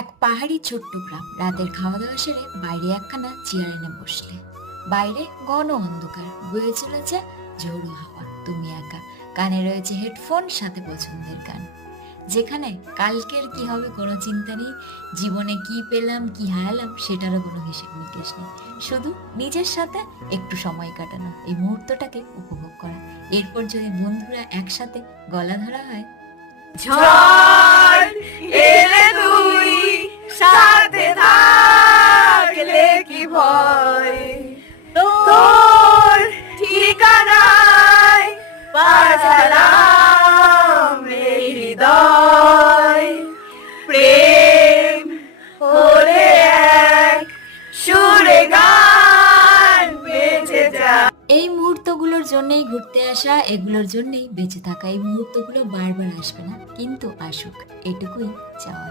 এক পাহাড়ি ছোট্ট গ্রাম। রাতের খাওয়া দাওয়া সেরে বাইরে একখানা চেয়ার এনে বসলে। বাইরে ঘন অন্ধকার, বয়ে চলেছে ঝোড়ো হাওয়া। তুমি একা, কানে রয়েছে হেডফোন, সাথে পছন্দের গান। যেখানে কালকের কি হবে কোনো চিন্তা নেই, জীবনে কি পেলাম কি হারালাম সেটারও কোনো হিসেব নিকেশ নেই। শুধু নিজের সাথে একটু সময় কাটানো, এই মুহূর্তটাকে উপভোগ করা। এরপর যদি বন্ধুরা একসাথে গলা ধরা হয়, ঝড় এলে তুই সাথে থাকলে কি ভয়, তোর ঠিকানায় পাঠালাম এই হৃদয়। প্রেম হলে এক সুরে গান বেঁচে যায়। এই মুহূর্তগুলোর জন্যই ঘুরতে আসা, এগুলোর জন্যই বেঁচে থাকা। এই মুহূর্তগুলো বারবার আসবে না, কিন্তু আসুক, এটুকুই চাওয়া।